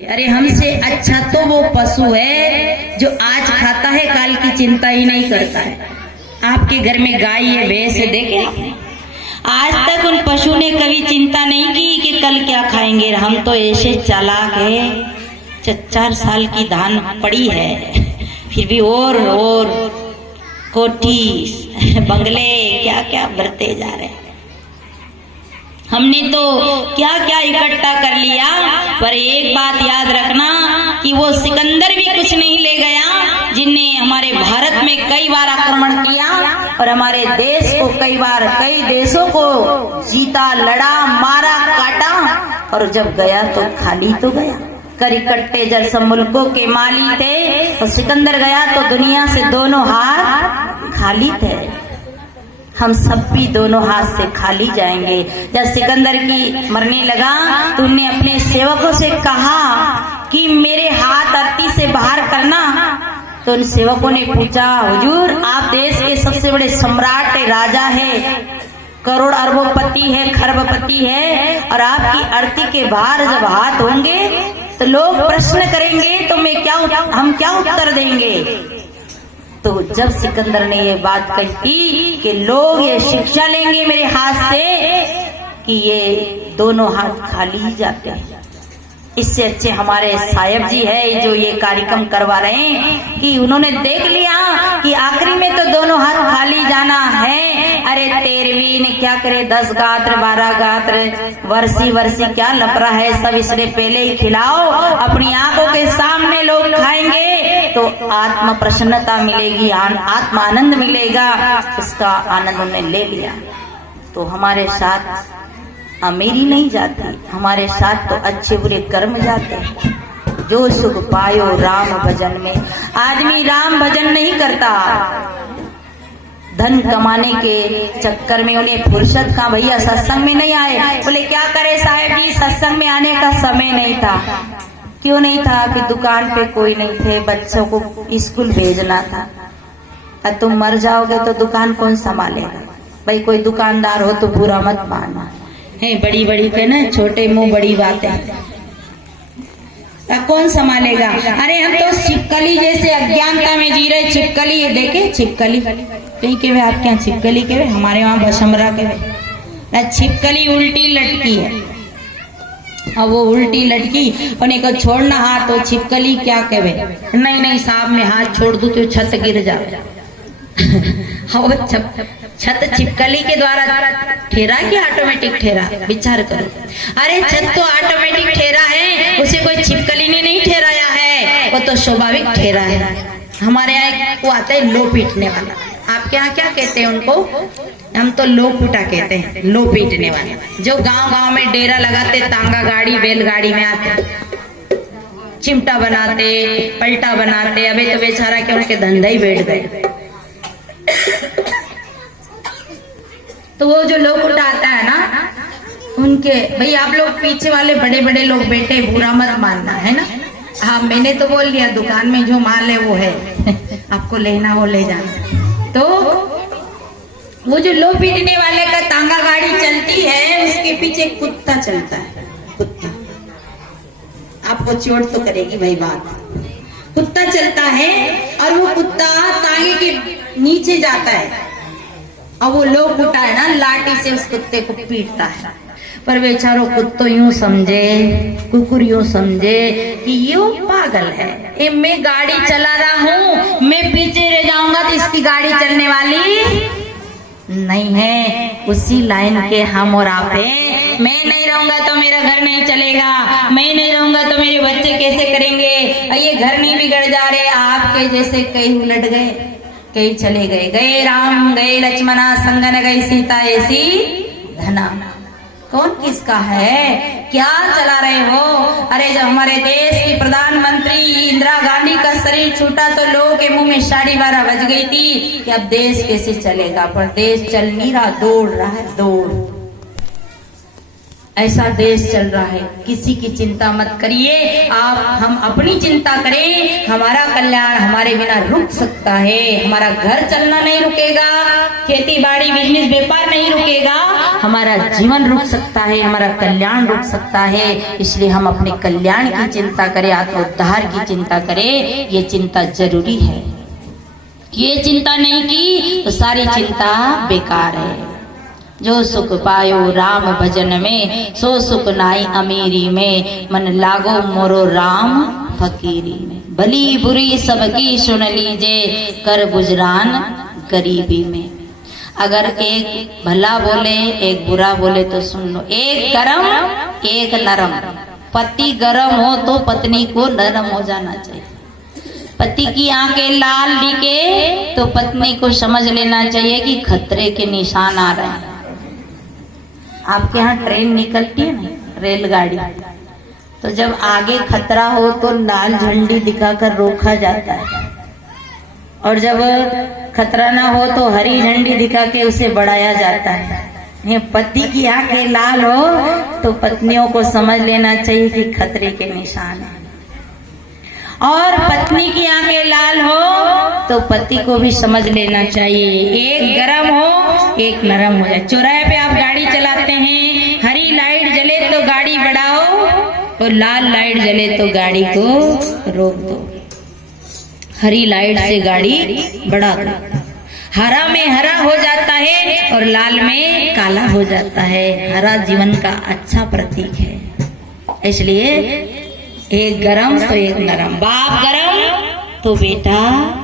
अरे हमसे अच्छा तो वो पशु है जो आज खाता है काल की चिंता ही नहीं करता है। आपके घर में गाय है भैंस है, देखे आज तक उन पशु ने कभी चिंता नहीं की कि कल क्या खाएंगे। हम तो ऐसे चालाक है, 4 साल की धान पड़ी है फिर भी और कोठी बंगले क्या क्या भरते जा रहे हैं। हमने तो क्या क्या इकट्ठा कर लिया, पर एक बात याद रखना कि वो सिकंदर भी कुछ नहीं ले गया जिनने हमारे भारत में कई बार आक्रमण किया और हमारे देश को कई देशों को जीता, लड़ा, मारा, काटा, और जब गया तो खाली तो गया। कर इकट्ठे जर सब मुल्कों के माली थे, तो सिकंदर गया तो दुनिया से दोनों हाथ खाली थे। हम सब भी दोनों हाथ से खाली जाएंगे। जब सिकंदर की मरने लगा तो उन्होंने अपने सेवकों से कहा कि मेरे हाथ धरती से बाहर करना। तो उन सेवकों ने पूछा, हुजूर आप देश के सबसे बड़े सम्राट है, राजा है, करोड़ अरबोपति है, खरबपति है, और आपकी आरती के बाहर जब हाथ होंगे तो लोग प्रश्न करेंगे तो हम क्या उत्तर देंगे। तो जब सिकंदर ने ये बात कही कि लोग ये शिक्षा लेंगे मेरे हाथ से कि ये दोनों हाथ खाली ही जाते हैं, इससे अच्छे हमारे साहेब जी है जो ये कार्यक्रम करवा रहे हैं कि उन्होंने देख लिया कि आखिरी में तो दोनों हाथ खाली जाना है। अरे 13वीं ने क्या करे, 10 गात्र 12 गात्र वर्षी क्या लपरा है, सब इसने पहले ही खिलाओ, अपनी आंखों के सामने लोग खाएंगे तो आत्म प्रसन्नता मिलेगी, आत्म आनंद मिलेगा। उसका आनंद उन्होंने ले लिया। तो हमारे साथ अमीरी नहीं जाती, हमारे साथ तो अच्छे बुरे कर्म जाते हैं। जो सुख पायो राम भजन में, आदमी राम भजन नहीं करता, धन कमाने के चक्कर में उन्हें फुर्सत कहाँ। भैया सत्संग में नहीं आए, बोले क्या करे साहेब जी, सत्संग में आने का समय नहीं था। क्यों नहीं था? कि दुकान पे कोई नहीं थे, बच्चों को स्कूल भेजना था। अब तुम मर जाओगे तो दुकान कौन संभालेगा? भाई कोई दुकानदार हो तो बुरा मत मानना है, बड़ी बड़ी पे ना छोटे मुंह बड़ी बातें, कौन संभालेगा? अरे हम तो छिपकली जैसे अज्ञानता में जी रहे। छिपकली ये देखे, छिपकली कहीं के वे आपके यहाँ छिपकली के वे, हमारे वहाँ बशमरा के वे। छिपकली उल्टी लटकी है, अब वो उल्टी लटकी उन्हें को छोड़ना हाथ, तो छिपकली क्या कहे, नहीं साहब मैं हाथ छोड़ दूं तो छत गिर जाए। छत छिपकली के द्वारा ठहरा कि ऑटोमेटिक ठहरा? विचार करो। अरे छत तो ऑटोमेटिक ठहरा है, उसे कोई छिपकली ने नहीं ठहराया है, वो तो स्वाभाविक ठहरा है। हमारे यहाँ वो आता है लो पीटने वाला, आपके यहाँ क्या कहते हैं उनको? हम तो लो पुटा कहते हैं, लो पीटने वाला। जो गांव में डेरा लगाते, तांगा गाड़ी बैलगाड़ी में आते, चिमटा बनाते, पलटा बनाते। अबे तो बेचारा के उनके धंधा ही बैठ गए। तो वो जो लोग उठा आता है ना उनके, भाई आप लोग पीछे वाले बड़े बड़े लोग बैठे, बुरा मत मानना है ना। हाँ मैंने तो बोल दिया दुकान में जो माल है वो है, आपको लेना वो ले जाना। तो वो जो लो पीटने वाले का तांगा गाड़ी चलती है, उसके पीछे कुत्ता चलता है। कुत्ता आपको चोट तो करेगी भाई बात। कुत्ता चलता है और वो कुत्ता तांगे के नीचे जाता है, और वो लोग उठा है ना लाठी से उस कुत्ते को पीटता है। पर बेचारो कुत्तो यूं समझे, कुकुर यूं समझे कि ये पागल है, मैं गाड़ी चला रहा हूँ, मैं पीछे रह जाऊंगा तो इसकी गाड़ी चलने वाली नहीं है। उसी लाइन के हम और आप हैं। मैं नहीं रहूंगा तो मेरा घर नहीं चलेगा, मैं नहीं रहूंगा तो मेरे बच्चे कैसे करेंगे, ये घर नहीं बिगड़ जा रहे। आपके जैसे कई उलट गए, कई चले गए, गए राम गए लक्ष्मणा संग न गई सीता ऐसी धना। कौन किसका है, क्या चला रहे हो? अरे जब हमारे देश की प्रधानमंत्री इंदिरा गांधी का शरीर छूटा तो लोगों के मुंह में 12:30 बज गई थी कि अब देश कैसे चलेगा। पर देश चल नहीं रहा, दौड़ रहा है, दौड़। ऐसा देश चल रहा है, किसी की चिंता मत करिए आप, हम अपनी चिंता करें। हमारा कल्याण हमारे बिना रुक सकता है, हमारा घर चलना नहीं रुकेगा, खेती बाड़ी बिजनेस व्यापार नहीं रुकेगा, हमारा जीवन रुक सकता है, हमारा कल्याण रुक सकता है। इसलिए हम अपने कल्याण की चिंता करें, आत्मोद्धार की चिंता करें, ये चिंता जरूरी है। ये चिंता नहीं की तो सारी चिंता बेकार है। जो सुख पायो राम भजन में, सो सुख नाई अमीरी में, मन लागो मोरो राम फकीरी में। भली बुरी सबकी सुन लीजे, कर गुजरान गरीबी में। अगर एक भला बोले एक बुरा बोले तो सुन लो, एक गरम एक नरम। पति गरम हो तो पत्नी को नरम हो जाना चाहिए। पति की आंखें लाल दिखे तो पत्नी को समझ लेना चाहिए कि खतरे के निशान आ रहे हैं। आपके यहाँ ट्रेन निकलती है ना, रेलगाड़ी, तो जब आगे खतरा हो तो लाल झंडी दिखाकर रोका जाता है, और जब खतरा ना हो तो हरी झंडी दिखा के उसे बढ़ाया जाता है। ये पति की आंखें लाल हो तो पत्नियों को समझ लेना चाहिए कि खतरे के निशान है, और पत्नी की आंखें लाल हो तो पति को भी समझ लेना चाहिए, एक गरम हो एक नरम हो जाए। चौराहे पे आप गाड़ी चलाते हैं, हरी लाइट जले तो गाड़ी बढ़ाओ और लाल लाइट जले तो गाड़ी को रोक दो। हरी लाइट से गाड़ी बढ़ा दो। हरा में हरा हो जाता है और लाल में काला हो जाता है। हरा जीवन का अच्छा प्रतीक है। इसलिए एक गरम तो एक नरम, बाप गरम तो बेटा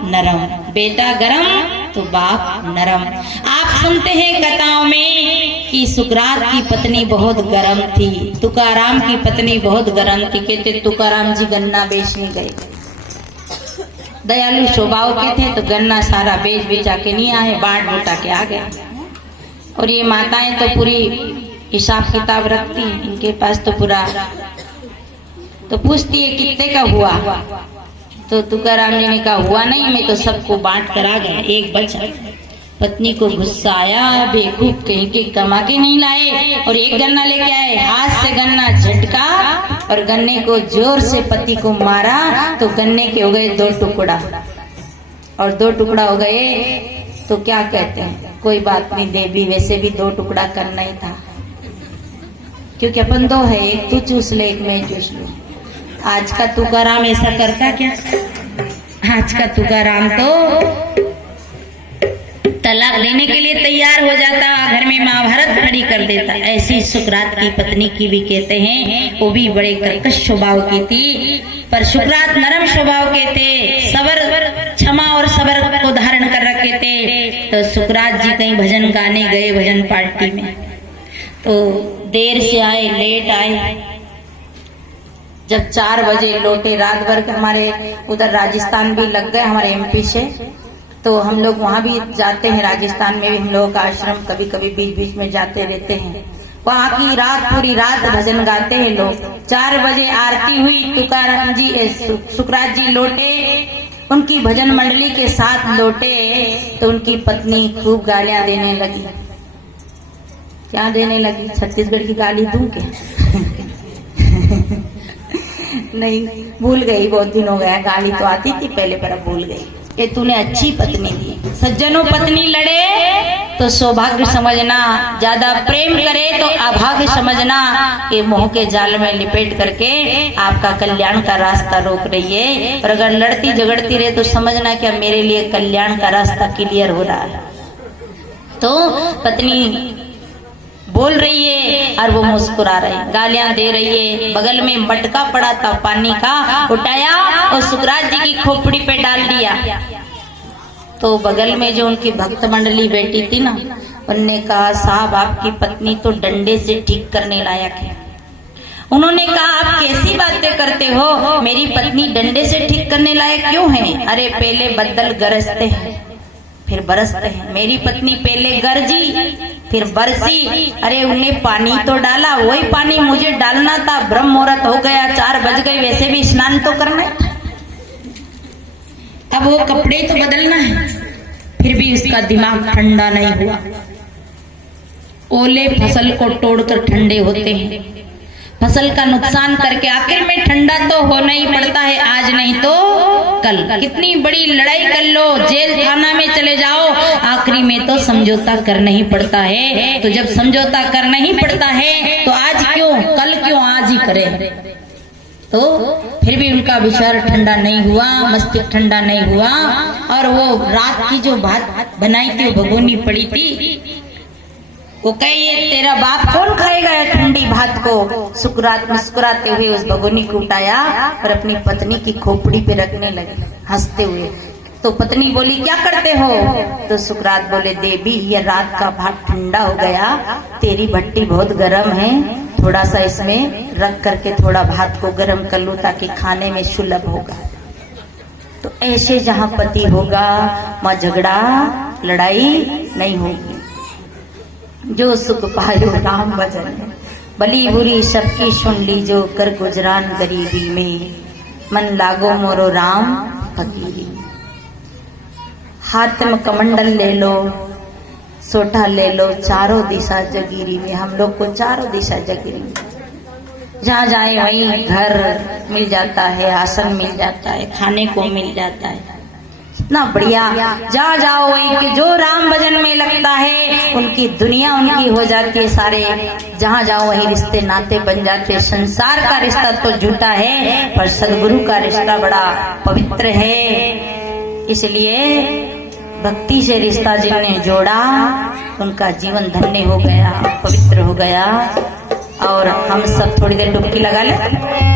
नरम, बेटा गरम तो बाप नरम। आप सुनते हैं कथाओं में कि सुकरात की पत्नी बहुत गरम थी, तुकाराम की पत्नी बहुत गरम थी। कहते तुकाराम जी गन्ना बेचने गए, दयालु स्वभाव के थे, तो गन्ना सारा बेच बेचा के नहीं आए, बांट बूटा के आ गए। और ये माताएं तो पूरी हिसाब किताब रखती, इनके पास तो पूरा, तो पूछती है कितने का हुआ, तो तुकाराम जी ने कहा हुआ नहीं, मैं तो सबको बांट कर आ गया, एक बचा। पत्नी को गुस्सा आया, बेवकूफ कहीं के कमा के नहीं लाए, और एक गन्ना लेके आए, हाथ से गन्ना झटका और गन्ने को जोर से पति को मारा, तो गन्ने के हो गए 2 टुकड़ा, और 2 टुकड़ा हो गए तो क्या कहते हैं, कोई बात नहीं, देवी वैसे भी 2 टुकड़ा करना ही था, क्योंकि अपन 2 है, एक तू चूस ले एक मैं चूस लूं। आज का तुकाराम ऐसा करता क्या? आज का तुकाराम तो तलाक देने के लिए तैयार हो जाता, घर में महाभारत खड़ी कर देता। ऐसी सुकरात की पत्नी की भी कहते हैं, वो भी बड़े कर्कश स्वभाव की थी, पर सुकरात नरम स्वभाव के थे, सबर, क्षमा और सबर को धारण कर रखे थे। तो सुकरात जी कहीं भजन गाने गए, भजन पार्टी में, तो देर से आए, लेट आए। जब 4 बजे लौटे, रात भर के हमारे उधर राजस्थान भी लग गए हमारे एमपी से, तो हम लोग वहाँ भी जाते हैं, राजस्थान में भी हम लोगों का आश्रम कभी कभी बीच बीच में जाते रहते हैं। वहाँ की रात, पूरी रात भजन गाते हैं लोग। 4 बजे आरती हुई, तुकाराम जी सुकरात जी लौटे, उनकी भजन मंडली के साथ लौटे, तो उनकी पत्नी खूब गालियां देने लगी। क्या देने लगी? छत्तीसगढ़ की गाली दूं क्या? नहीं, भूल गई, बहुत दिन हो गया, गाली तो आती थी पहले पर अब भूल गई। ये तूने अच्छी पत्नी दी। सज्जनों, पत्नी लड़े तो सौभाग्य समझना, ज्यादा प्रेम करे तो अभाग्य समझना। ये मोह के जाल में लिपेट करके आपका कल्याण का रास्ता रोक रही है, और अगर लड़ती झगड़ती रहे तो समझना क्या मेरे लिए कल्याण का रास्ता क्लियर हो रहा है। तो पत्नी बोल रही है और वो मुस्कुरा रही, गालियां दे रही है। बगल में मटका पड़ा था पानी का, उठाया और सुकरात जी की खोपड़ी पे डाल दिया। तो बगल में जो उनकी भक्त मंडली बैठी थी ना, उनने कहा साहब आपकी पत्नी तो डंडे से ठीक करने लायक है। उन्होंने कहा आप कैसी बातें करते हो, मेरी पत्नी डंडे से ठीक करने लायक क्यों है? अरे पहले बदल गरजते हैं फिर बरसते हैं, मेरी पत्नी पहले गरजी फिर बरसी। अरे उन्हें पानी तो डाला, वही पानी मुझे डालना था, ब्रह्म मुहूर्त हो गया, 4 बज गए, वैसे भी स्नान तो करना है, अब वो कपड़े तो बदलना है। फिर भी उसका दिमाग ठंडा नहीं हुआ। ओले फसल को तोड़कर ठंडे होते हैं, फसल का नुकसान करके आखिर में ठंडा तो होना ही पड़ता है, आज नहीं तो कल। कितनी बड़ी लड़ाई कर लो, जेल थाना में चले जाओ, आखिरी में तो समझौता करना ही पड़ता है। तो जब समझौता करना ही पड़ता है तो आज क्यों, कल क्यों, आज ही करें। तो फिर भी उनका विचार ठंडा नहीं हुआ, मस्तिष्क ठंडा नहीं हुआ, और वो रात की जो भात बनाई थी वो भगोनी पड़ी थी। वो कहे ये तेरा बाप कौन खाएगा ठंडी भात को। सुकरात मुस्कुराते हुए उस भगोनी को उठाया और अपनी पत्नी की खोपड़ी पे रखने लगे हंसते हुए। तो पत्नी बोली क्या करते हो। तो सुकरात बोले देवी ये रात का भात ठंडा हो गया, तेरी भट्टी बहुत गर्म है, थोड़ा सा इसमें रख करके थोड़ा भात को गर्म कर लूं ताकि खाने में सुलभ होगा। तो ऐसे जहाँ पति होगा वहाँ झगड़ा लड़ाई नहीं होगी। जो सुख पायो राम भजन है, भली बुरी सबकी सुन लीजो, कर गुजरान गरीबी में, मन लागो मोरो राम फकीरी। हाथ में कमंडल ले लो, सोटा ले लो, चारों दिशा जगीरी में। हम लोग को चारों दिशा जगीरी में, जहाँ जाए वहीं घर मिल जाता है, आसन मिल जाता है, खाने को मिल जाता है, इतना बढ़िया। जहाँ जाओ वहीं के जो राम भजन में लगता है उनकी दुनिया उनकी हो जाती है सारे। जहाँ जाओ वहीं रिश्ते नाते बन जाते। संसार का रिश्ता तो झूठा है पर सदगुरु का रिश्ता बड़ा पवित्र है। इसलिए भक्ति से रिश्ता जिन्हें जोड़ा उनका जीवन धन्य हो गया, पवित्र हो गया। और हम सब थोड़ी देर डुबकी लगा लें।